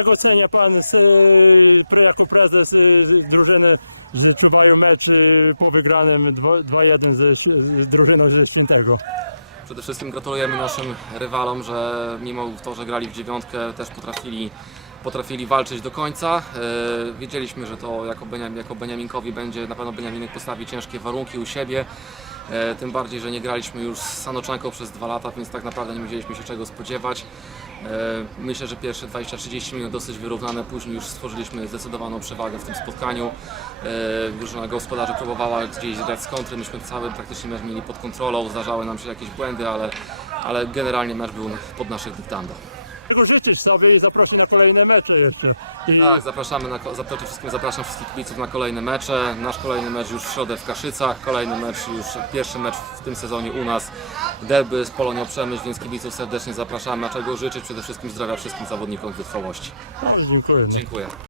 Jak ocenia Pan jako prezes drużyny, że czuwają mecz y, po wygranym dwo- 2-1 z, z drużyną ze Świętego? Przede wszystkim gratulujemy naszym rywalom, że mimo to, że grali w dziewiątkę, też potrafili, potrafili walczyć do końca. E, Wiedzieliśmy, że to jako, Beniam, jako Beniaminkowi będzie, na pewno Beniaminek postawi ciężkie warunki u siebie. E, Tym bardziej, że nie graliśmy już z Sanoczanką przez dwa lata, więc tak naprawdę nie wiedzieliśmy się czego spodziewać. E, Myślę, że pierwsze 20-30 minut dosyć wyrównane, później już stworzyliśmy zdecydowaną przewagę w tym spotkaniu. Drużyna gospodarzy próbowała gdzieś grać z kontry, myśmy cały praktycznie mecz mieli pod kontrolą, zdarzały nam się jakieś błędy, ale, ale generalnie mecz był pod naszych dyktando. Tego życzyć sobie i zaprosić na kolejne mecze jeszcze. I Tak, zapraszamy na, przede wszystkim zapraszam wszystkich kibiców na kolejne mecze. Nasz kolejny mecz już w środę w Kaszycach, kolejny mecz już, pierwszy mecz w tym sezonie u nas. Derby z Polonią Przemyśl, więc kibiców serdecznie zapraszamy. A czego życzyć? Przede wszystkim zdrowia wszystkim zawodnikom wytrwałości. no, dziękuję. Dziękuję.